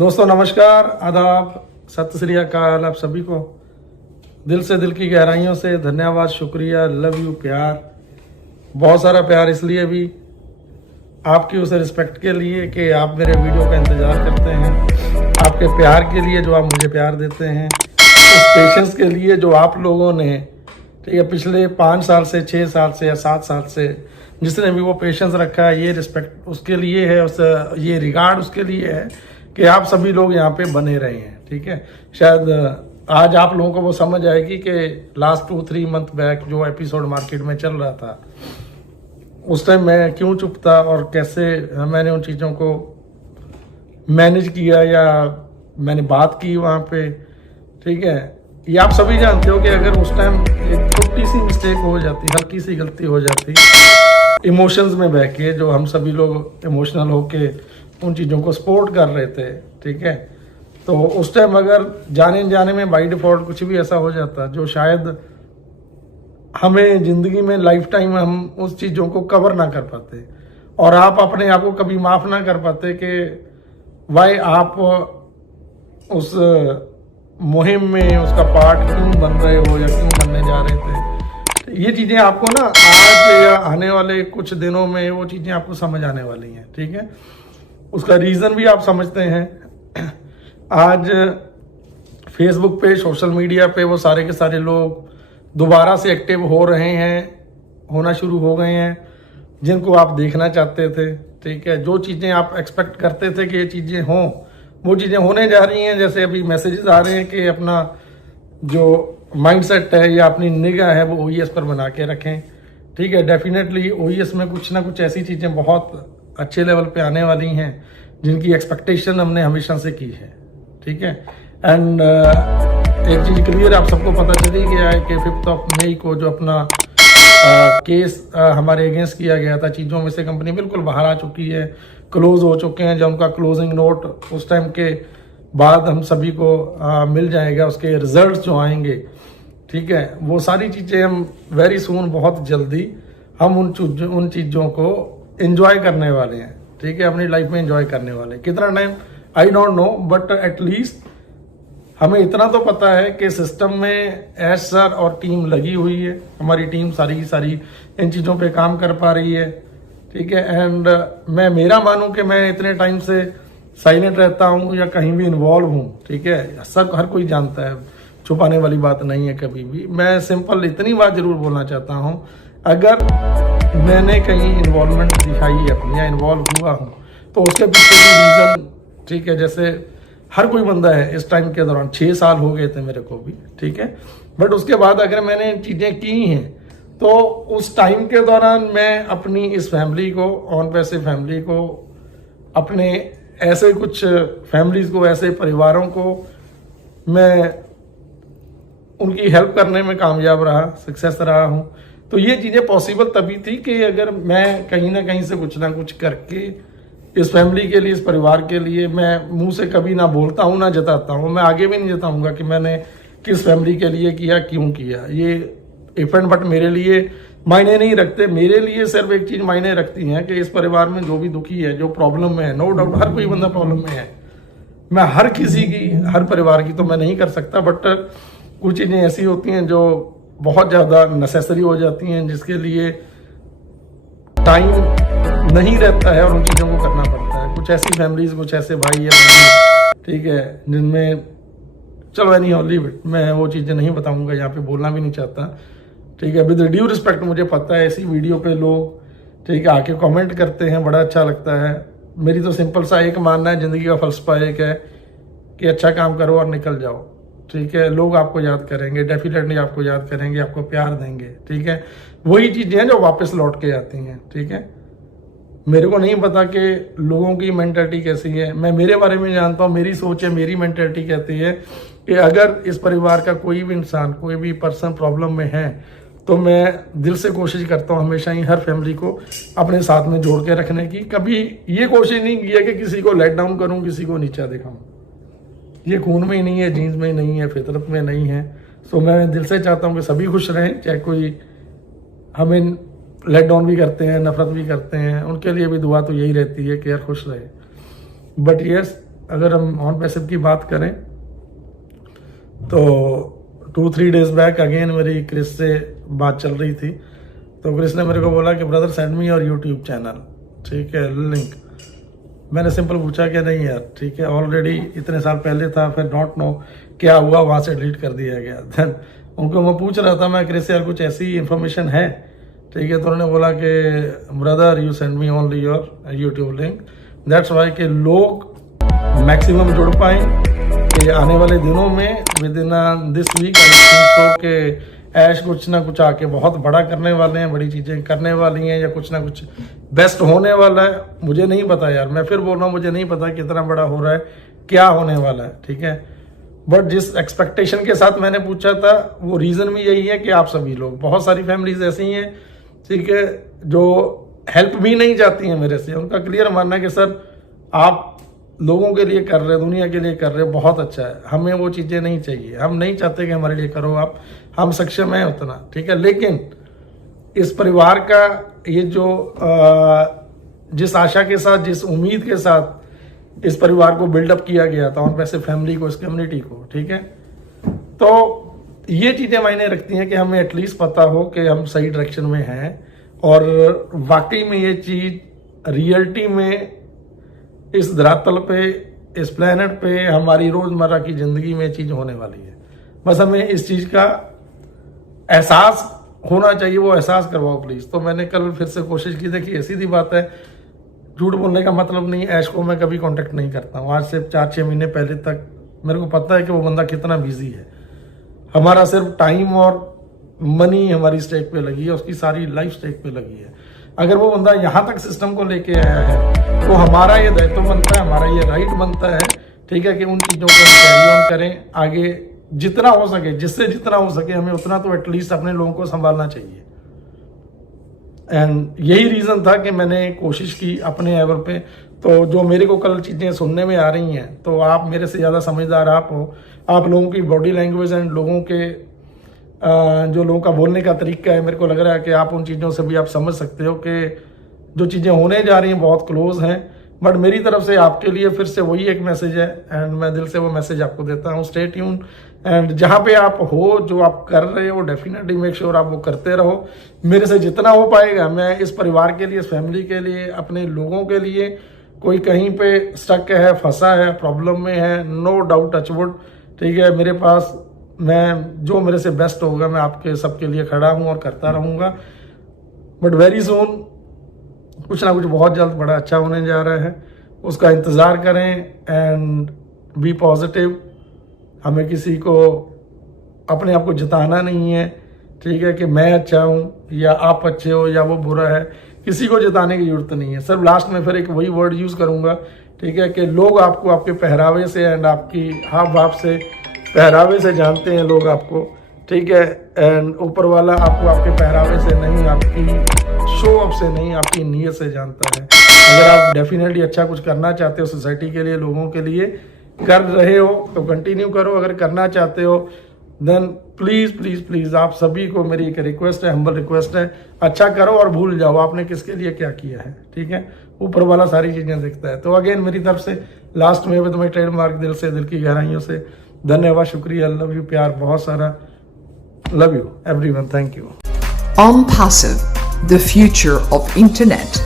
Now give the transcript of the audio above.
दोस्तों नमस्कार, आदाब, सत श्री अकाल। आप सभी को दिल से, दिल की गहराइयों से धन्यवाद, शुक्रिया, लव यू, प्यार, बहुत सारा प्यार। इसलिए भी आपकी उस रिस्पेक्ट के लिए कि आप मेरे वीडियो का इंतज़ार करते हैं, आपके प्यार के लिए जो आप मुझे प्यार देते हैं, उस पेशेंस के लिए जो आप लोगों ने, ठीक है, पिछले 5 साल से, 6 साल से या 7 साल से जिसने भी वो पेशेंस रखा है, ये रिस्पेक्ट उसके लिए है, ये रिगार्ड उसके लिए है कि आप सभी लोग यहाँ पे बने रहे हैं। ठीक है, शायद आज आप लोगों को वो समझ आएगी कि लास्ट 2-3 मंथ बैक जो एपिसोड मार्केट में चल रहा था, उस टाइम मैं क्यों चुप था और कैसे मैंने उन चीज़ों को मैनेज किया या मैंने बात की वहाँ पे। ठीक है, ये आप सभी जानते हो कि अगर उस टाइम एक छोटी सी मिस्टेक हो जाती, हल्की सी गलती हो जाती, इमोशंस में बह के, जो हम सभी लोग इमोशनल होके उन चीज़ों को सपोर्ट कर रहे थे, ठीक है, तो उस टाइम अगर जाने जाने में बाय डिफॉल्ट कुछ भी ऐसा हो जाता जो शायद हमें ज़िंदगी में लाइफ टाइम हम उस चीज़ों को कवर ना कर पाते और आप अपने आप को कभी माफ़ ना कर पाते कि वाई आप उस मुहिम में उसका पार्ट क्यों बन रहे हो या क्यों बनने जा रहे थे। ये चीज़ें आपको ना आज या आने वाले कुछ दिनों में वो चीज़ें आपको समझ आने वाली हैं। ठीक है, उसका रीज़न भी आप समझते हैं। आज फेसबुक पे, सोशल मीडिया पे वो सारे के सारे लोग दोबारा से एक्टिव हो रहे हैं, होना शुरू हो गए हैं, जिनको आप देखना चाहते थे। ठीक है, जो चीज़ें आप एक्सपेक्ट करते थे कि ये चीज़ें हों, वो चीज़ें होने जा रही हैं। जैसे अभी मैसेजेस आ रहे हैं कि अपना जो माइंडसेट है या अपनी निगाह है वो ओईएस पर बना के रखें। ठीक है, डेफिनेटली ओईएस में कुछ ना कुछ ऐसी चीज़ें बहुत अच्छे लेवल पे आने वाली हैं जिनकी एक्सपेक्टेशन हमने हमेशा से की है। ठीक है, एंड एक चीज़ क्लियर आप सबको पता चली गया है कि 5 मई को जो अपना केस हमारे अगेंस्ट किया गया था, चीज़ों में से कंपनी बिल्कुल बाहर आ चुकी है, क्लोज हो चुके हैं। जो उनका क्लोजिंग नोट उस टाइम के बाद हम सभी को मिल जाएगा, उसके रिजल्ट्स जो आएंगे, ठीक है, वो सारी चीज़ें हम वेरी सून, बहुत जल्दी हम उन चीज़ों को एंजॉय करने वाले हैं। ठीक है, अपनी लाइफ में एंजॉय करने वाले हैं। कितना time I don't know, but at least हमें इतना तो पता है कि सिस्टम में एस सर और टीम लगी हुई है, हमारी टीम सारी की सारी इन चीज़ों पे काम कर पा रही है। ठीक है, एंड मैं मेरा मानूं कि मैं इतने टाइम से साइलेंट रहता हूं या कहीं भी इन्वॉल्व हूं, ठीक है, सब हर कोई जानता है, छुपाने वाली बात नहीं है कभी भी। मैं सिंपल इतनी बात जरूर बोलना चाहता हूं, अगर मैंने कहीं इन्वॉल्वमेंट दिखाई है अपनी या इन्वॉल्व हुआ हूं तो उसके पीछे भी रीज़न, ठीक है, जैसे हर कोई बंदा है इस टाइम के दौरान, 6 साल हो गए थे मेरे को भी, ठीक है, बट उसके बाद अगर मैंने चीज़ें की हैं तो उस टाइम के दौरान मैं अपनी इस फैमिली को, ऑन पैसे फैमिली को, अपने ऐसे कुछ फैमिलीज को, ऐसे परिवारों को मैं उनकी हेल्प करने में कामयाब रहा, सक्सेस रहा हूँ। तो ये चीज़ें पॉसिबल तभी थी कि अगर मैं कहीं ना कहीं से कुछ ना कुछ करके इस फैमिली के लिए, इस परिवार के लिए, मैं मुंह से कभी ना बोलता हूँ ना जताता हूँ, मैं आगे भी नहीं जताऊँगा कि मैंने किस फैमिली के लिए किया, क्यों किया। ये इफ एंड बट मेरे लिए मायने नहीं रखते। मेरे लिए सिर्फ एक चीज़ मायने रखती है कि इस परिवार में जो भी दुखी है, जो प्रॉब्लम में है, नो डाउट हर कोई बंदा प्रॉब्लम में है, मैं हर किसी की, हर परिवार की तो मैं नहीं कर सकता, बट कुछ चीज़ें ऐसी होती हैं जो बहुत ज़्यादा नेसेसरी हो जाती हैं, जिसके लिए टाइम नहीं रहता है और उन चीज़ों को करना पड़ता है। कुछ ऐसी फैमिलीज, कुछ ऐसे भाई या बहन, ठीक है, जिनमें, चलो एनी हाउ लीव इट, मैं वो चीज़ें नहीं बताऊंगा, यहाँ पे बोलना भी नहीं चाहता। ठीक है, विद ड्यू रिस्पेक्ट, मुझे पता है ऐसी वीडियो पे लोग, ठीक है, आके कमेंट करते हैं, बड़ा अच्छा लगता है। मेरी तो सिंपल सा एक मानना है, ज़िंदगी का फलसफा एक है कि अच्छा काम करो और निकल जाओ। ठीक है, लोग आपको याद करेंगे, डेफिनेटली आपको याद करेंगे, आपको प्यार देंगे। ठीक है, वही चीज़ें हैं जो वापस लौट के आती हैं। ठीक है, मेरे को नहीं पता कि लोगों की मेंटालिटी कैसी है, मैं मेरे बारे में जानता हूँ, मेरी सोच है, मेरी मेंटालिटी कहती है कि अगर इस परिवार का कोई भी इंसान, कोई भी पर्सन प्रॉब्लम में है तो मैं दिल से कोशिश करता हूँ हमेशा ही हर फैमिली को अपने साथ में जोड़ के रखने की। कभी ये कोशिश नहीं की है कि किसी को लेट डाउन करूँ, किसी को नीचा दिखाऊँ। ये खून में ही नहीं है, जीन्स में ही नहीं है, फितरत में नहीं है। सो मैं दिल से चाहता हूँ कि सभी खुश रहें, चाहे कोई हमें लेट डाउन भी करते हैं, नफरत भी करते हैं, उनके लिए भी दुआ तो यही रहती है कि यार खुश रहे। बट यस, अगर हम ऑन पैसिव की बात करें तो 2-3 डेज बैक अगेन मेरी क्रिस से बात चल रही थी, तो क्रिस ने मेरे को बोला कि brother send me your YouTube channel, ठीक है, लिंक। मैंने सिंपल पूछा कि नहीं यार, ठीक है, ऑलरेडी इतने साल पहले था, फिर डोंट नो क्या हुआ, वहाँ से डिलीट कर दिया गया। देन उनको मैं पूछ रहा था, मैं क्रिस यार कुछ ऐसी इंफॉर्मेशन है, ठीक है, तो उन्होंने बोला कि brother you send me only your YouTube link, that's why कि लोग मैक्सिमम जुड़ पाएँ कि आने वाले दिनों में विद इन दिस वीक तो के ऐश कुछ ना कुछ आके बहुत बड़ा करने वाले हैं, बड़ी चीज़ें करने वाली हैं, या कुछ ना कुछ बेस्ट होने वाला है। मुझे नहीं पता यार, मैं फिर बोल रहा हूँ, मुझे नहीं पता कितना बड़ा हो रहा है, क्या होने वाला है, ठीक है, बट जिस एक्सपेक्टेशन के साथ मैंने पूछा था वो रीज़न भी यही है कि आप सभी लोग, बहुत सारी फैमिलीज ऐसी हैं, ठीक है, जो हेल्प भी नहीं चाहती हैं मेरे से। उनका क्लियर मानना है कि सर आप लोगों के लिए कर रहे हो, दुनिया के लिए कर रहे हो, बहुत अच्छा है, हमें वो चीज़ें नहीं चाहिए, हम नहीं चाहते कि हमारे लिए करो आप, हम सक्षम हैं उतना, ठीक है। लेकिन इस परिवार का ये जो जिस आशा के साथ, जिस उम्मीद के साथ इस परिवार को बिल्डअप किया गया था, और वैसे फैमिली को, इस कम्युनिटी को, ठीक है, तो ये चीज़ें मायने रखती हैं कि हमें एटलीस्ट पता हो कि हम सही डायरेक्शन में हैं, और वाकई में ये चीज़ रियलिटी में इस धरातल पे, इस प्लेनेट पे, हमारी रोजमर्रा की जिंदगी में चीज होने वाली है। बस हमें इस चीज का एहसास होना चाहिए, वो एहसास करवाओ प्लीज। तो मैंने कल फिर से कोशिश की, देखिए सीधी बात है, झूठ बोलने का मतलब नहीं, ऐश को मैं कभी कांटेक्ट नहीं करता हूँ। आज से 4-6 महीने पहले तक मेरे को पता है कि वो बंदा कितना बिजी है। हमारा सिर्फ टाइम और मनी हमारी स्टेक पे लगी है, उसकी सारी लाइफ स्टेक पे लगी है। अगर वो बंदा यहाँ तक सिस्टम को लेके आया है तो हमारा ये दायित्व बनता है, हमारा ये राइट बनता है, ठीक है, कि उन चीज़ों को हम कैरी ऑन करें आगे, जितना हो सके, जिससे जितना हो सके हमें उतना तो एटलीस्ट अपने लोगों को संभालना चाहिए। एंड यही रीज़न था कि मैंने कोशिश की अपने लेवल पे। तो जो मेरे को कल चीज़ें सुनने में आ रही हैं, तो आप मेरे से ज़्यादा समझदार आप हो, आप लोगों की बॉडी लैंग्वेज एंड लोगों के जो लोगों का बोलने का तरीका है, मेरे को लग रहा है कि आप उन चीज़ों से भी आप समझ सकते हो कि जो चीज़ें होने जा रही हैं बहुत क्लोज हैं। बट मेरी तरफ से आपके लिए फिर से वही एक मैसेज है, एंड मैं दिल से वो मैसेज आपको देता हूँ, स्टे ट्यून। एंड जहाँ पे आप हो, जो आप कर रहे हो, डेफिनेटली मेक श्योर आप वो करते रहो। मेरे से जितना हो पाएगा मैं इस परिवार के लिए, इस फैमिली के लिए, अपने लोगों के लिए, कोई कहीं पे स्टक है, फंसा है, प्रॉब्लम में है, नो डाउट, टचवुड, ठीक है, मेरे पास मैं जो मेरे से बेस्ट होगा मैं आपके सबके लिए खड़ा हूँ और करता रहूँगा। बट वेरी सून कुछ ना कुछ बहुत जल्द बड़ा अच्छा होने जा रहा है, उसका इंतज़ार करें एंड बी पॉजिटिव। हमें किसी को अपने आप को जताना नहीं है, ठीक है, कि मैं अच्छा हूँ या आप अच्छे हो या वो बुरा है, किसी को जताने की जरूरत नहीं है। सिर्फ लास्ट में फिर एक वही वर्ड यूज़ करूँगा, ठीक है, कि लोग आपको आपके पहरावे से एंड आपकी हाव भाव से, पहरावे से जानते हैं लोग आपको, ठीक है, एंड ऊपर वाला आपको आपके पहरावे से नहीं, आपकी शो अप से नहीं, आपकी नीयत से जानता है। अगर आप डेफिनेटली अच्छा कुछ करना चाहते हो सोसाइटी के लिए, लोगों के लिए कर रहे हो तो कंटिन्यू करो। अगर करना चाहते हो देन प्लीज़ प्लीज़ प्लीज़ आप सभी को मेरी एक रिक्वेस्ट है, हम्बल रिक्वेस्ट है, अच्छा करो और भूल जाओ आपने किसके लिए क्या किया है, ठीक है, ऊपर वाला सारी चीज़ें देखता है। तो अगेन मेरी तरफ से लास्ट में भी तुम्हें ट्रेडमार्क दिल से, दिल की गहराइयों से धन्यवाद, शुक्रिया, लव यू, प्यार बहुत सारा, love you everyone, thank you. OnPassive, the future of internet.